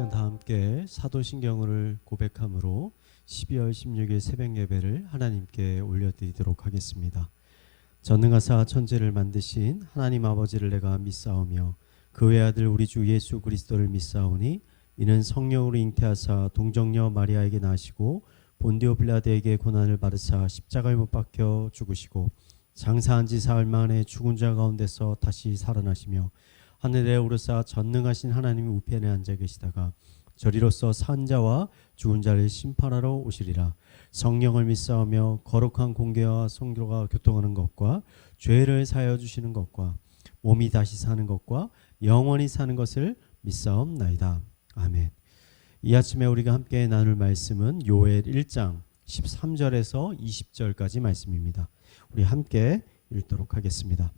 시간 다 함께 사도신경을 고백함으로 12월 16일 새벽 예배를 하나님께 올려드리도록 하겠습니다. 전능하사 천지를 만드신 하나님 아버지를 내가 믿사오며 그 외아들 우리 주 예수 그리스도를 믿사오니 이는 성령으로 잉태하사 동정녀 마리아에게 나시고 본디오 빌라드에게 고난을 받으사 십자가에 못 박혀 죽으시고 장사한 지 사흘 만에 죽은 자 가운데서 다시 살아나시며 하늘에 오르사 전능하신 하나님의 우편에 앉아 계시다가 저리로서 산 자와 죽은 자를 심판하러 오시리라. 성령을 믿사오며 거룩한 공개와 성교가 교통하는 것과 죄를 사하여 주시는 것과 몸이 다시 사는 것과 영원히 사는 것을 믿사옵나이다. 아멘. 이 아침에 우리가 함께 나눌 말씀은 요엘 1장 13절에서 20절까지 말씀입니다. 우리 함께 읽도록 하겠습니다.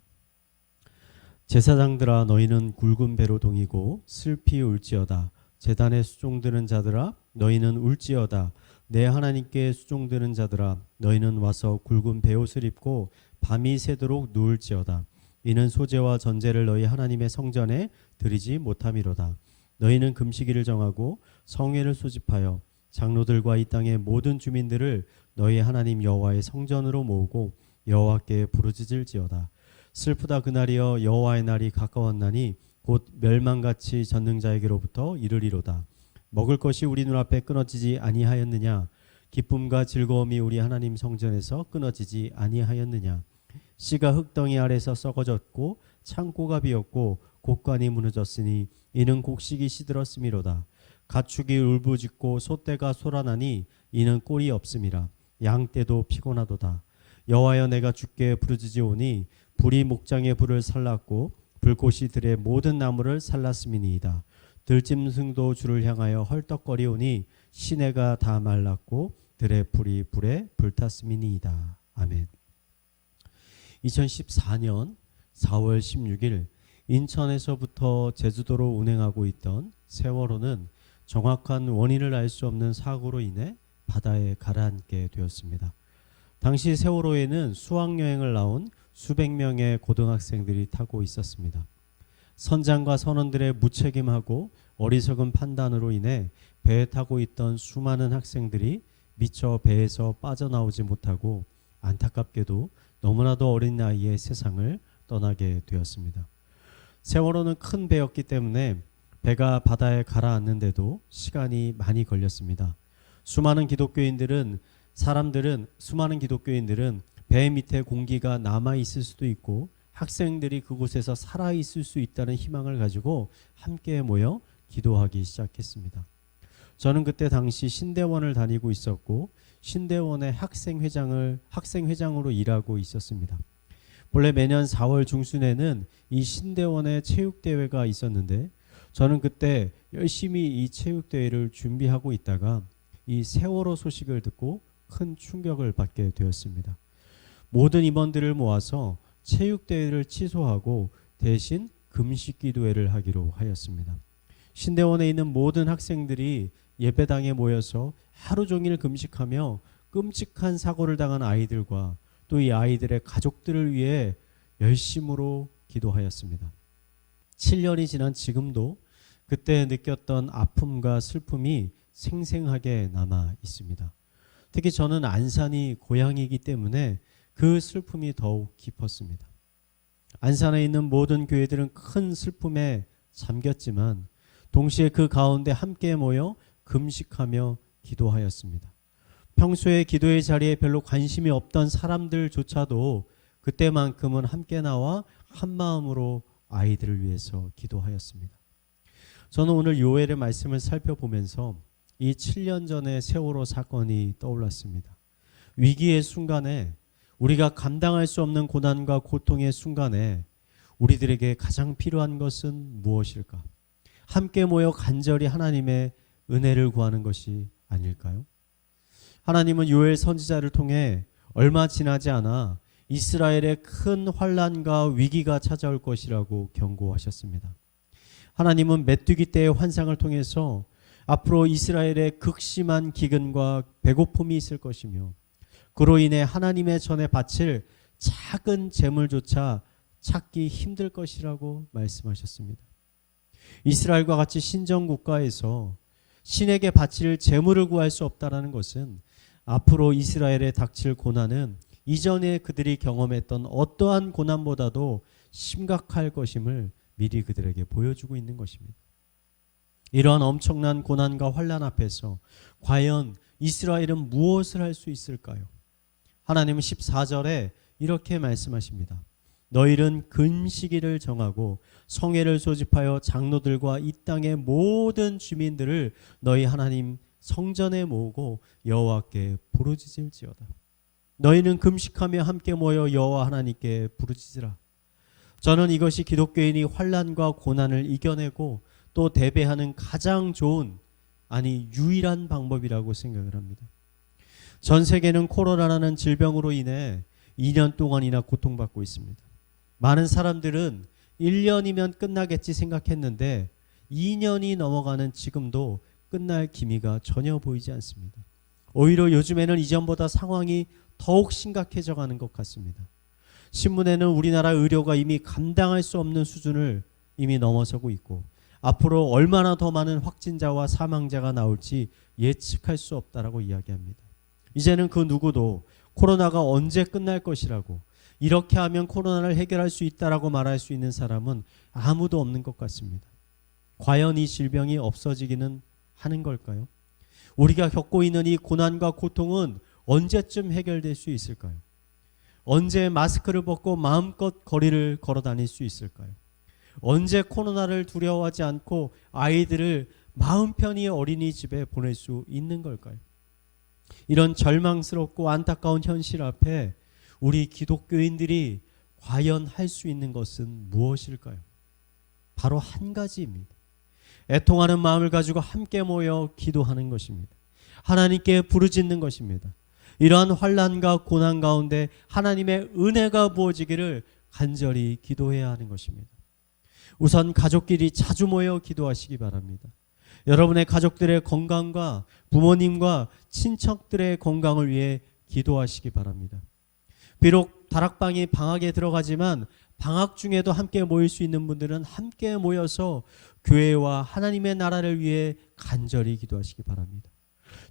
제사장들아 너희는 굵은 배로 동이고 슬피 울지어다. 제단에 수종드는 자들아 너희는 울지어다. 내 하나님께 수종드는 자들아 너희는 와서 굵은 베옷을 입고 밤이 새도록 누울지어다. 이는 소제와 전제를 너희 하나님의 성전에 드리지 못함이로다. 너희는 금식일을 정하고 성회를 소집하여 장로들과 이 땅의 모든 주민들을 너희 하나님 여호와의 성전으로 모으고 여호와께 부르짖을지어다. 슬프다 그날이여 여호와의 날이 가까웠나니 곧 멸망같이 전능자에게로부터 이르리로다. 먹을 것이 우리 눈앞에 끊어지지 아니하였느냐? 기쁨과 즐거움이 우리 하나님 성전에서 끊어지지 아니하였느냐? 씨가 흙덩이 아래서 썩어졌고 창고가 비었고 곡관이 무너졌으니 이는 곡식이 시들었음이로다. 가축이 울부짖고 소떼가 소란하니 이는 꼴이 없음이라. 양떼도 피곤하도다. 여호와여 내가 주께 부르짖으오니 불이 목장의 불을 살랐고 불꽃이 들의 모든 나무를 살랐음이니이다. 들짐승도 주를 향하여 헐떡거리오니 시내가 다 말랐고 들의 불이 불에 불탔음이니이다. 아멘. 2014년 4월 16일 인천에서부터 제주도로 운행하고 있던 세월호는 정확한 원인을 알 수 없는 사고로 인해 바다에 가라앉게 되었습니다. 당시 세월호에는 수학여행을 나온 수백 명의 고등학생들이 타고 있었습니다. 선장과 선원들의 무책임하고 어리석은 판단으로 인해 배에 타고 있던 수많은 학생들이 미처 배에서 빠져나오지 못하고 안타깝게도 너무나도 어린 나이에 세상을 떠나게 되었습니다. 세월호는 큰 배였기 때문에 배가 바다에 가라앉는데도 시간이 많이 걸렸습니다. 수많은 기독교인들은 배 밑에 공기가 남아 있을 수도 있고 학생들이 그곳에서 살아 있을 수 있다는 희망을 가지고 함께 모여 기도하기 시작했습니다. 저는 그때 당시 신대원을 다니고 있었고 신대원의 학생회장으로 일하고 있었습니다. 본래 매년 4월 중순에는 이 신대원의 체육대회가 있었는데 저는 그때 열심히 이 체육대회를 준비하고 있다가 이 세월호 소식을 듣고 큰 충격을 받게 되었습니다. 모든 임원들을 모아서 체육대회를 취소하고 대신 금식기도회를 하기로 하였습니다. 신대원에 있는 모든 학생들이 예배당에 모여서 하루 종일 금식하며 끔찍한 사고를 당한 아이들과 또 이 아이들의 가족들을 위해 열심으로 기도하였습니다. 7년이 지난 지금도 그때 느꼈던 아픔과 슬픔이 생생하게 남아 있습니다. 특히 저는 안산이 고향이기 때문에 그 슬픔이 더욱 깊었습니다. 안산에 있는 모든 교회들은 큰 슬픔에 잠겼지만 동시에 그 가운데 함께 모여 금식하며 기도하였습니다. 평소에 기도의 자리에 별로 관심이 없던 사람들조차도 그때만큼은 함께 나와 한 마음으로 아이들을 위해서 기도하였습니다. 저는 오늘 요엘의 말씀을 살펴보면서 이 7년 전의 세월호 사건이 떠올랐습니다. 위기의 순간에 우리가 감당할 수 없는 고난과 고통의 순간에 우리들에게 가장 필요한 것은 무엇일까? 함께 모여 간절히 하나님의 은혜를 구하는 것이 아닐까요? 하나님은 요엘 선지자를 통해 얼마 지나지 않아 이스라엘의 큰 환난과 위기가 찾아올 것이라고 경고하셨습니다. 하나님은 메뚜기 떼의 환상을 통해서 앞으로 이스라엘의 극심한 기근과 배고픔이 있을 것이며 그로 인해 하나님의 전에 바칠 작은 재물조차 찾기 힘들 것이라고 말씀하셨습니다. 이스라엘과 같이 신정 국가에서 신에게 바칠 제물을 구할 수 없다라는 것은 앞으로 이스라엘에 닥칠 고난은 이전에 그들이 경험했던 어떠한 고난보다도 심각할 것임을 미리 그들에게 보여주고 있는 것입니다. 이러한 엄청난 고난과 환난 앞에서 과연 이스라엘은 무엇을 할 수 있을까요? 하나님은 14절에 이렇게 말씀하십니다. 너희는 금시기를 정하고 성회를 소집하여 장로들과 이 땅의 모든 주민들을 너희 하나님 성전에 모으고 여호와께 부르짖을지어다. 너희는 금식하며 함께 모여 여호와 하나님께 부르짖으라. 저는 이것이 기독교인이 환난과 고난을 이겨내고 또 대배하는 가장 좋은, 아니 유일한 방법이라고 생각을 합니다. 전 세계는 코로나라는 질병으로 인해 2년 동안이나 고통받고 있습니다. 많은 사람들은 1년이면 끝나겠지 생각했는데 2년이 넘어가는 지금도 끝날 기미가 전혀 보이지 않습니다. 오히려 요즘에는 이전보다 상황이 더욱 심각해져 가는 것 같습니다. 신문에는 우리나라 의료가 이미 감당할 수 없는 수준을 이미 넘어서고 있고 앞으로 얼마나 더 많은 확진자와 사망자가 나올지 예측할 수 없다라고 이야기합니다. 이제는 그 누구도 코로나가 언제 끝날 것이라고, 이렇게 하면 코로나를 해결할 수 있다라고 말할 수 있는 사람은 아무도 없는 것 같습니다. 과연 이 질병이 없어지기는 하는 걸까요? 우리가 겪고 있는 이 고난과 고통은 언제쯤 해결될 수 있을까요? 언제 마스크를 벗고 마음껏 거리를 걸어 다닐 수 있을까요? 언제 코로나를 두려워하지 않고 아이들을 마음 편히 어린이집에 보낼 수 있는 걸까요? 이런 절망스럽고 안타까운 현실 앞에 우리 기독교인들이 과연 할 수 있는 것은 무엇일까요? 바로 한 가지입니다. 애통하는 마음을 가지고 함께 모여 기도하는 것입니다. 하나님께 부르짖는 것입니다. 이러한 환난과 고난 가운데 하나님의 은혜가 부어지기를 간절히 기도해야 하는 것입니다. 우선 가족끼리 자주 모여 기도하시기 바랍니다. 여러분의 가족들의 건강과 부모님과 친척들의 건강을 위해 기도하시기 바랍니다. 비록 다락방이 방학에 들어가지만 방학 중에도 함께 모일 수 있는 분들은 함께 모여서 교회와 하나님의 나라를 위해 간절히 기도하시기 바랍니다.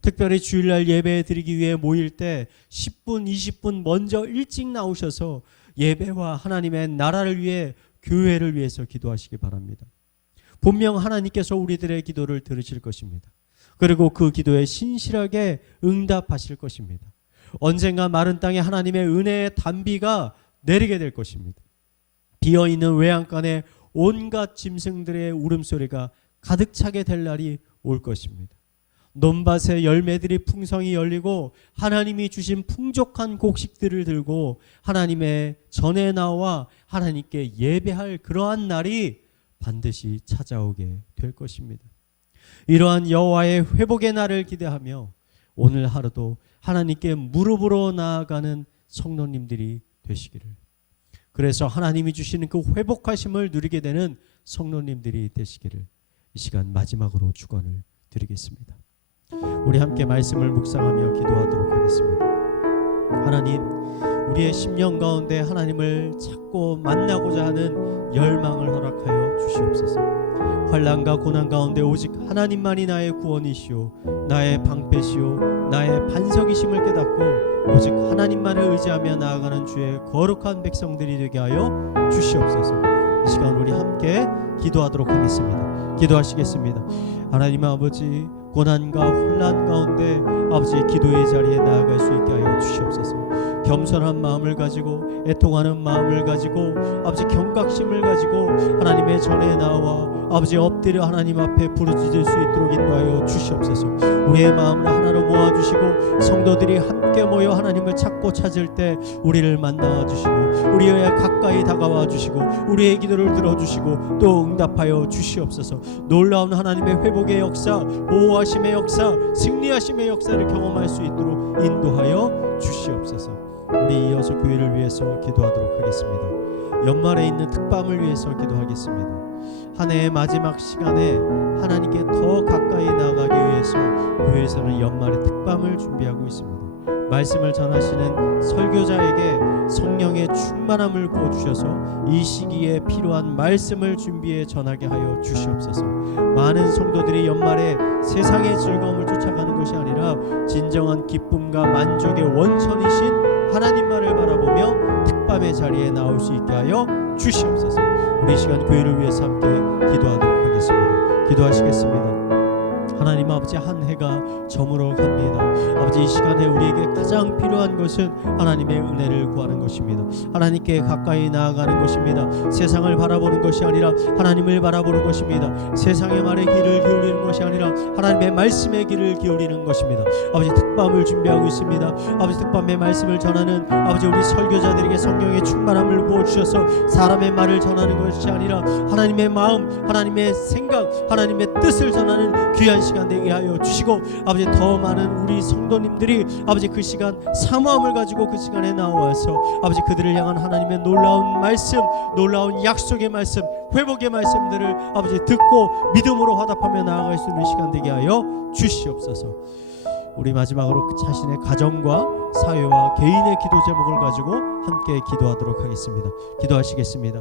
특별히 주일날 예배 드리기 위해 모일 때 10분, 20분 먼저 일찍 나오셔서 예배와 하나님의 나라를 위해, 교회를 위해서 기도하시기 바랍니다. 분명 하나님께서 우리들의 기도를 들으실 것입니다. 그리고 그 기도에 신실하게 응답하실 것입니다. 언젠가 마른 땅에 하나님의 은혜의 단비가 내리게 될 것입니다. 비어있는 외양간에 온갖 짐승들의 울음소리가 가득 차게 될 날이 올 것입니다. 논밭의 열매들이 풍성히 열리고 하나님이 주신 풍족한 곡식들을 들고 하나님의 전에 나와 하나님께 예배할 그러한 날이 반드시 찾아오게 될 것입니다. 이러한 여호와의 회복의 날을 기대하며 오늘 하루도 하나님께 무릎으로 나아가는 성도님들이 되시기를, 그래서 하나님이 주시는 그 회복하심을 누리게 되는 성도님들이 되시기를 이 시간 마지막으로 축원을 드리겠습니다. 우리 함께 말씀을 묵상하며 기도하도록 하겠습니다. 하나님, 우리의 심령 가운데 하나님을 찾고 만나고자 하는 열망을 허락하여 주시옵소서. 환난과 고난 가운데 오직 하나님만이 나의 구원이시오, 나의 방패시오, 나의 반석이심을 깨닫고 오직 하나님만을 의지하며 나아가는 주의 거룩한 백성들이 되게 하여 주시옵소서. 이 시간 우리 함께 기도하도록 하겠습니다. 기도하시겠습니다. 하나님 아버지, 고난과 혼란 가운데 아버지 기도의 자리에 나아갈 수 있게 하여 주시옵소서. 겸손한 마음을 가지고 애통하는 마음을 가지고 아버지 경각심을 가지고 하나님의 전에 나와 아버지 엎드려 하나님 앞에 부르짖을 수 있도록 인도하여 주시옵소서. 우리의 마음을 하나로 모아주시고 성도들이 함께 모여 하나님을 찾고 찾을 때 우리를 만나 주시고 우리의 가까이 다가와 주시고 우리의 기도를 들어주시고 또 응답하여 주시옵소서. 놀라운 하나님의 회복의 역사, 보호하심의 역사, 승리하심의 역사를 경험할 수 있도록 인도하여 주시옵소서. 우리 이어서 교회를 위해서 기도하도록 하겠습니다. 연말에 있는 특밤을 위해서 기도하겠습니다. 한 해의 마지막 시간에 하나님께 더 가까이 나아가기 위해서 교회에서는 연말의 특밤을 준비하고 있습니다. 말씀을 전하시는 설교자에게 성령의 충만함을 부어주셔서 이 시기에 필요한 말씀을 준비해 전하게 하여 주시옵소서. 많은 성도들이 연말에 세상의 즐거움을 쫓아가는 것이 아니라 진정한 기쁨과 만족의 원천이신 하나님만을 바라보며 특밤의 자리에 나올 수 있게 하여 주시옵소서. 우리 시간 교회를 위해서 함께 기도하도록 하겠습니다. 기도하시겠습니다. 하나님 아버지, 한 해가 저물어 갑니다. 아버지, 이 시간에 우리에게 가장 필요한 것은 하나님의 은혜를 구하는 것입니다. 하나님께 가까이 나아가는 것입니다. 세상을 바라보는 것이 아니라 하나님을 바라보는 것입니다. 세상의 말에 귀를 기울이는 것이 아니라 하나님의 말씀에 귀를 기울이는 것입니다. 아버지, 특밤을 준비하고 있습니다. 아버지, 특밤의 말씀을 전하는 아버지 우리 설교자들에게 성령의 충만함을 부어주셔서 사람의 말을 전하는 것이 아니라 하나님의 마음, 하나님의 생각, 하나님의 뜻을 전하는 귀한 시간 되게 하여 주시고, 아버지 더 많은 우리 성도님들이 아버지 그 시간 사모함을 가지고 그 시간에 나와서 아버지 그들을 향한 하나님의 놀라운 말씀, 놀라운 약속의 말씀, 회복의 말씀들을 아버지 듣고 믿음으로 화답하며 나아갈 수 있는 시간 되게 하여 주시옵소서. 우리 마지막으로 자신의 가정과 사회와 개인의 기도 제목을 가지고 함께 기도하도록 하겠습니다. 기도하시겠습니다.